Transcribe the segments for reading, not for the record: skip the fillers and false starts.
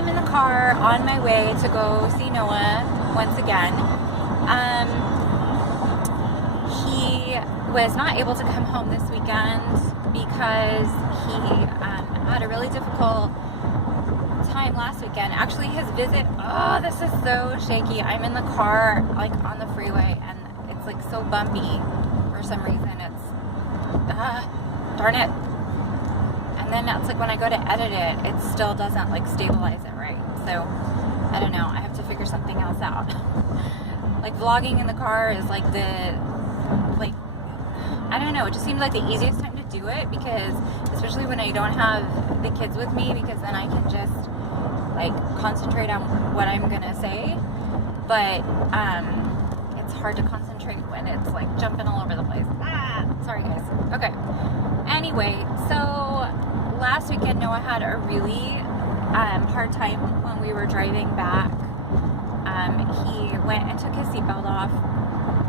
am in the car on my way to go see Noah once again. He was not able to come home this weekend because he had a really difficult time last weekend. Actually, his visit, oh, this is so shaky. I'm in the car, like, on the freeway, and it's, like, so bumpy for some reason. It's, darn it. And then it's like when I go to edit it, it still doesn't, like, stabilize it right. So, I don't know. I have to figure something else out. Like, vlogging in the car is, like, I don't know. It just seems like the easiest time to do it because, especially when I don't have the kids with me, because then I can just, like, concentrate on what I'm gonna say. But it's hard to concentrate when it's, like, jumping all over the place. Sorry guys. Okay, anyway, so last weekend Noah had a really hard time when we were driving back. He went and took his seatbelt off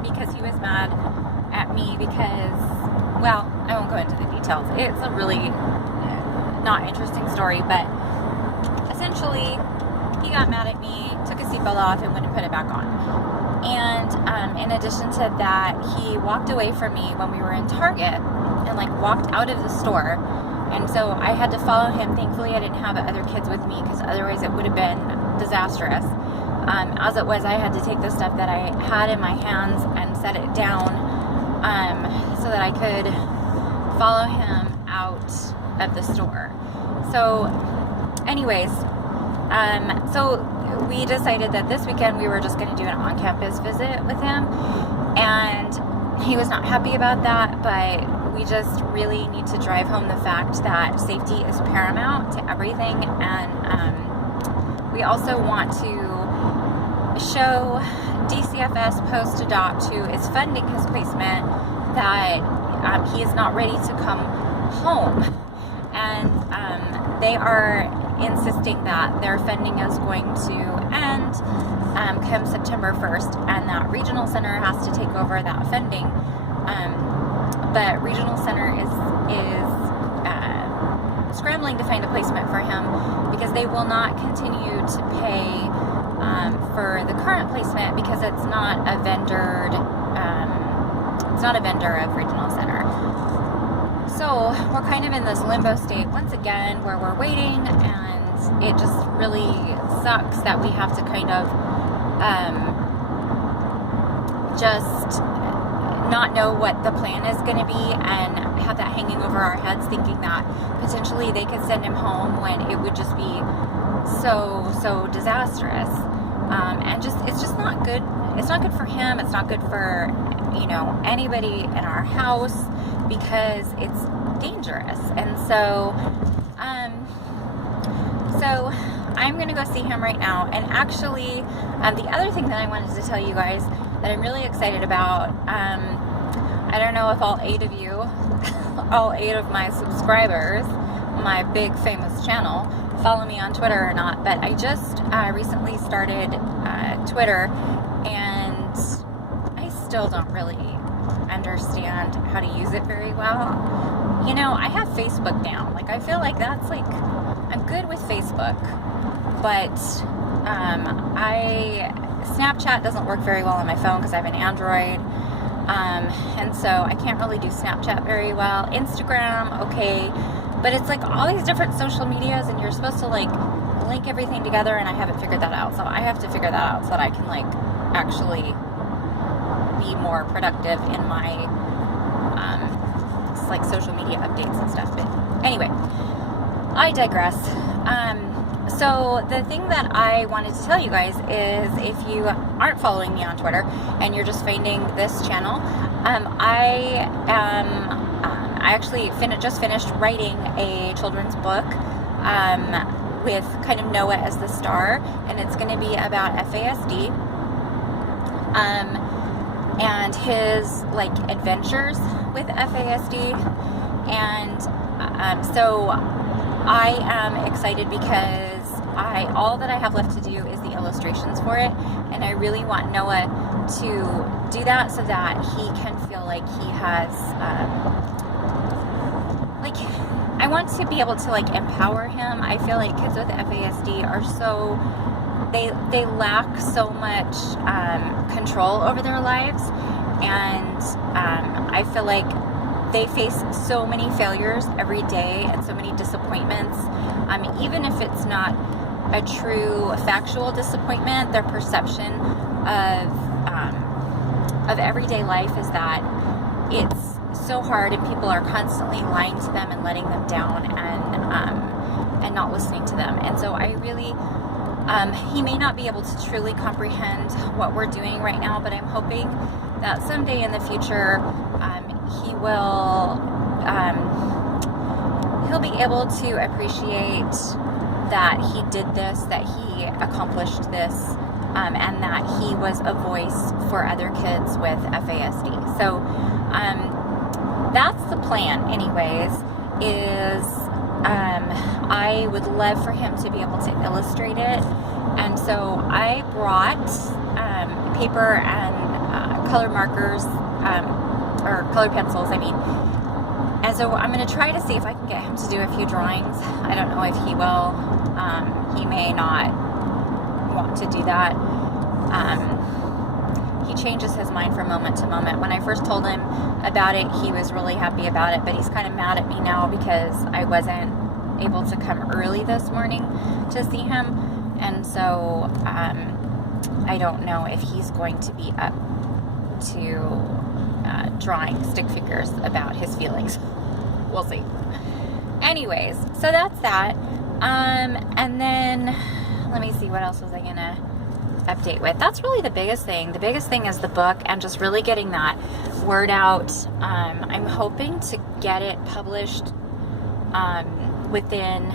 because he was mad at me because, well, I won't go into the details. It's a really not interesting story, but essentially, he got mad at me, took his seatbelt off, and wouldn't put it back on. And in addition to that, he walked away from me when we were in Target and, like, walked out of the store. And so I had to follow him. Thankfully, I didn't have other kids with me because otherwise it would have been disastrous. As it was, I had to take the stuff that I had in my hands and set it down so that I could follow him out of the store. So anyways, so we decided that this weekend we were just going to do an on-campus visit with him, and he was not happy about that, but we just really need to drive home the fact that safety is paramount to everything, and we also want to show DCFS post-adopt, who is funding his placement, that he is not ready to come home, and they are insisting that their funding is going to end come September 1st, and that Regional Center has to take over that funding. But Regional Center is scrambling to find a placement for him because they will not continue to pay for the current placement because it's not a vendor of Regional Center. So we're kind of in this limbo state once again where we're waiting, and it just really sucks that we have to kind of just not know what the plan is going to be and have that hanging over our heads, thinking that potentially they could send him home when it would just be so disastrous. And it's just not good. It's not good for him. It's not good for, you know, anybody in our house because it's dangerous. And so I'm going to go see him right now. And actually, the other thing that I wanted to tell you guys that I'm really excited about, I don't know if all 8 of you, all 8 of my subscribers, my big famous channel, follow me on Twitter or not, but I just recently started Twitter, and I still don't really understand how to use it very well. You know, I have Facebook down. Like, I feel like that's, like, I'm good with Facebook, but Snapchat doesn't work very well on my phone because I have an Android, and so I can't really do Snapchat very well. Instagram, okay, but it's like all these different social medias, and you're supposed to, like, link everything together, and I haven't figured that out, so I have to figure that out so that I can, like, actually be more productive in my like social media updates and stuff. But anyway, I digress. So the thing that I wanted to tell you guys is, if you aren't following me on Twitter and you're just finding this channel, I actually just finished writing a children's book with kind of Noah as the star, and it's going to be about FASD and his, like, adventures with FASD. And so I am excited because all that I have left to do is the illustrations for it, and I really want Noah to do that so that he can feel like he has, like, I want to be able to like empower him. I feel like kids with FASD are so, they lack so much control over their lives, and I feel like they face so many failures every day and so many disappointments. Even if it's not a true factual disappointment, their perception of everyday life is that it's so hard and people are constantly lying to them and letting them down and not listening to them. And so I really, he may not be able to truly comprehend what we're doing right now, but I'm hoping that someday in the future, he will, he'll be able to appreciate that he did this, that he accomplished this, and that he was a voice for other kids with FASD. So that's the plan anyways, is I would love for him to be able to illustrate it. And so I brought paper and color markers, or color pencils, I mean. And so I'm going to try to see if I can get him to do a few drawings. I don't know if he will. He may not want to do that. He changes his mind from moment to moment. When I first told him about it, he was really happy about it, but he's kind of mad at me now because I wasn't able to come early this morning to see him. And so I don't know if he's going to be up to drawing stick figures about his feelings. We'll see. Anyways, so that's that. And then let me see, what else was I gonna update with? That's really the biggest thing. The biggest thing is the book and just really getting that word out. I'm hoping to get it published within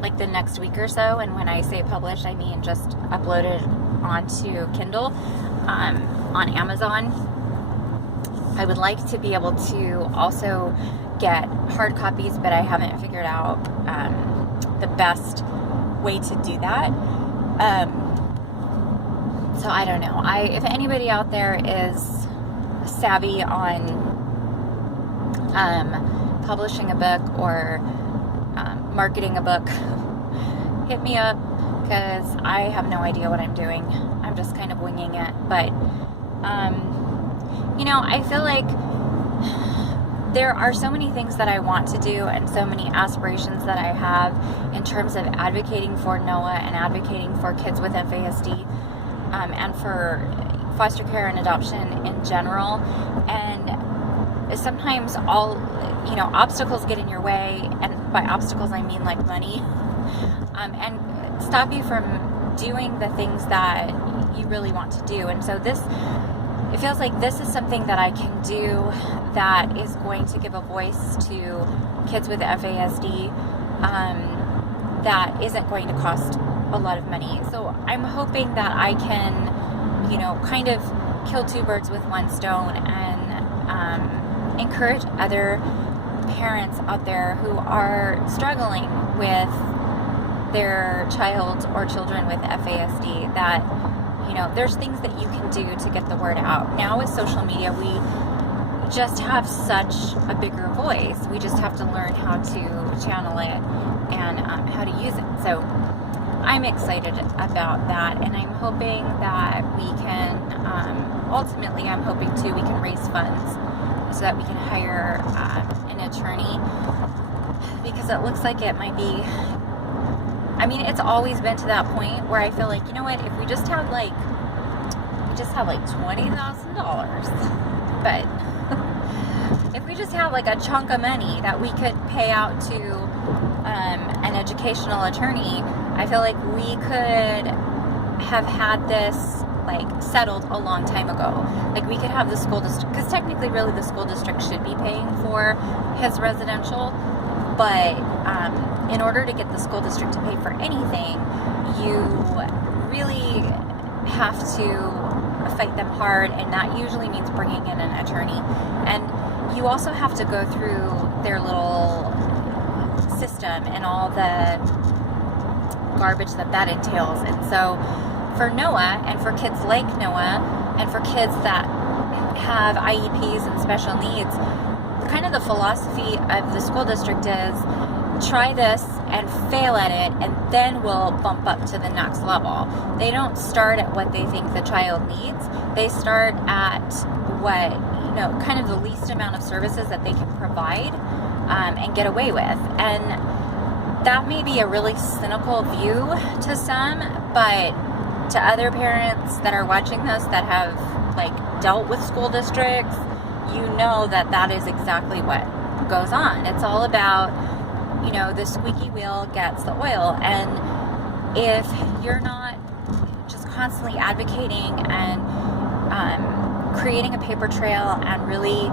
like the next week or so. And when I say published, I mean just uploaded onto Kindle on Amazon. I would like to be able to also get hard copies, but I haven't figured out the best way to do that. So I don't know. If anybody out there is savvy on publishing a book or marketing a book, hit me up, because I have no idea what I'm doing. I'm just kind of winging it. But you know, I feel like there are so many things that I want to do and so many aspirations that I have in terms of advocating for NOAA and advocating for kids with FASD, and for foster care and adoption in general. And sometimes obstacles get in your way, and by obstacles I mean like money, and stop you from doing the things that you really want to do. And so it feels like this is something that I can do that is going to give a voice to kids with FASD, that isn't going to cost a lot of money. So I'm hoping that I can, kind of kill two birds with one stone and encourage other parents out there who are struggling with their child or children with FASD, that there's things that you can do to get the word out. Now with social media, we just have such a bigger voice. We just have to learn how to channel it and how to use it. So I'm excited about that, and I'm hoping that we can, ultimately I'm hoping too, we can raise funds so that we can hire an attorney, because it looks like it might be, it's always been to that point where I feel like, if we just had like $20,000, but if we just have like a chunk of money that we could pay out to an educational attorney, I feel like we could have had this like settled a long time ago. Like we could have the school district, because technically really the school district should be paying for his residential, but in order to get the school district to pay for anything, you really have to fight them hard, and that usually means bringing in an attorney. And you also have to go through their little system and all the garbage that entails. And so for NOAA, and for kids like NOAA, and for kids that have IEPs and special needs, kind of the philosophy of the school district is try this and fail at it, and then we'll bump up to the next level. They don't start at what they think the child needs. They start at what, kind of the least amount of services that they can provide and get away with. And that may be a really cynical view to some, but to other parents that are watching this that have dealt with school districts, that is exactly what goes on. It's all about, the squeaky wheel gets the oil. And if you're not just constantly advocating and creating a paper trail and really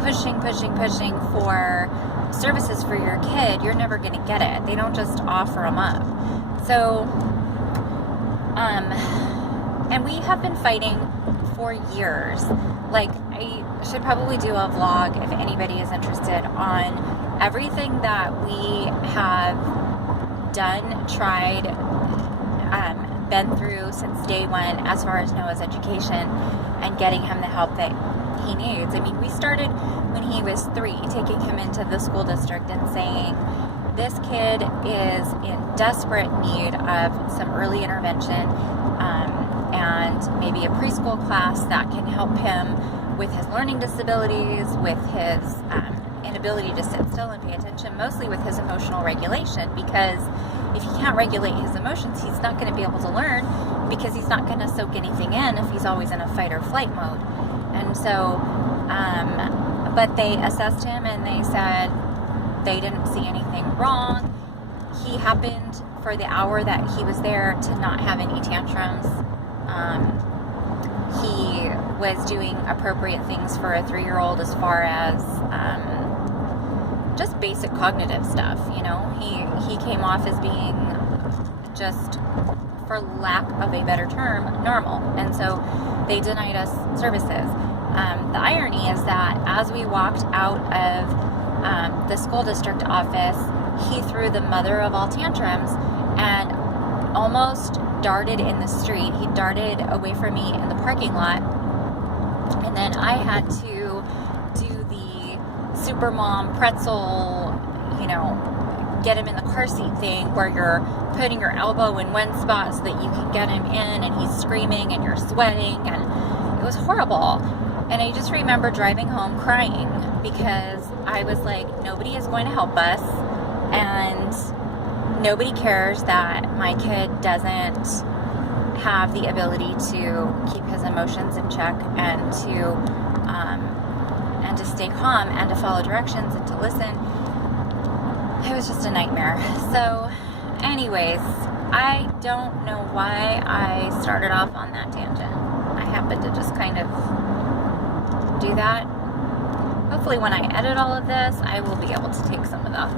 pushing for services for your kid, you're never going to get it. They don't just offer them up. So, and we have been fighting for years. I should probably do a vlog if anybody is interested on everything that we have done, tried, been through since day one as far as Noah's education and getting him the help that he needs. I mean, we started when he was 3, taking him into the school district and saying, this kid is in desperate need of some early intervention and maybe a preschool class that can help him with his learning disabilities, with his inability to sit still and pay attention, mostly with his emotional regulation, because if he can't regulate his emotions, he's not going to be able to learn, because he's not going to soak anything in if he's always in a fight or flight mode. And so, but they assessed him and they said they didn't see anything wrong. He happened, for the hour that he was there, to not have any tantrums. He was doing appropriate things for a 3-year-old as far as just basic cognitive stuff. He came off as being, just for lack of a better term, normal. And so they denied us services. The irony is that as we walked out of the school district office, he threw the mother of all tantrums and almost darted in the street. He darted away from me in the parking lot, and then I had to do the super mom pretzel, get him in the car seat thing, where you're putting your elbow in one spot so that you can get him in, and he's screaming and you're sweating, and it was horrible. And I just remember driving home crying, because I was like, nobody is going to help us, and nobody cares that my kid doesn't have the ability to keep his emotions in check and to stay calm and to follow directions and to listen. It was just a nightmare. So anyways, I don't know why I started off on that tangent. I happened to just kind of do that. Hopefully when I edit all of this, I will be able to take some of the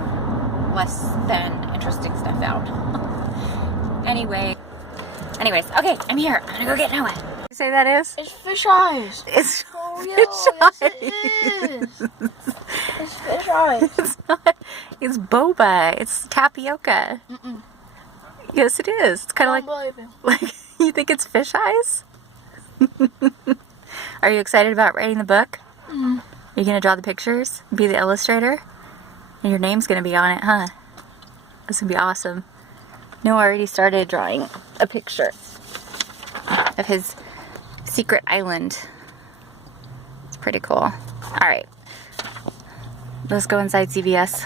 less than interesting stuff out. Anyways, okay, I'm here. I'm gonna go get Noah. You say that is? It's fish eyes. It's fish eyes. Yes, it is. It's fish eyes. It's not. It's boba. It's tapioca. Mm-mm. Yes, it is. It's kind of like you think it's fish eyes. Are you excited about writing the book? Mm. Are you gonna draw the pictures? Be the illustrator? And your name's gonna be on it, huh? This would be awesome. Noah already started drawing a picture of his secret island. It's pretty cool. Alright. Let's go inside CVS.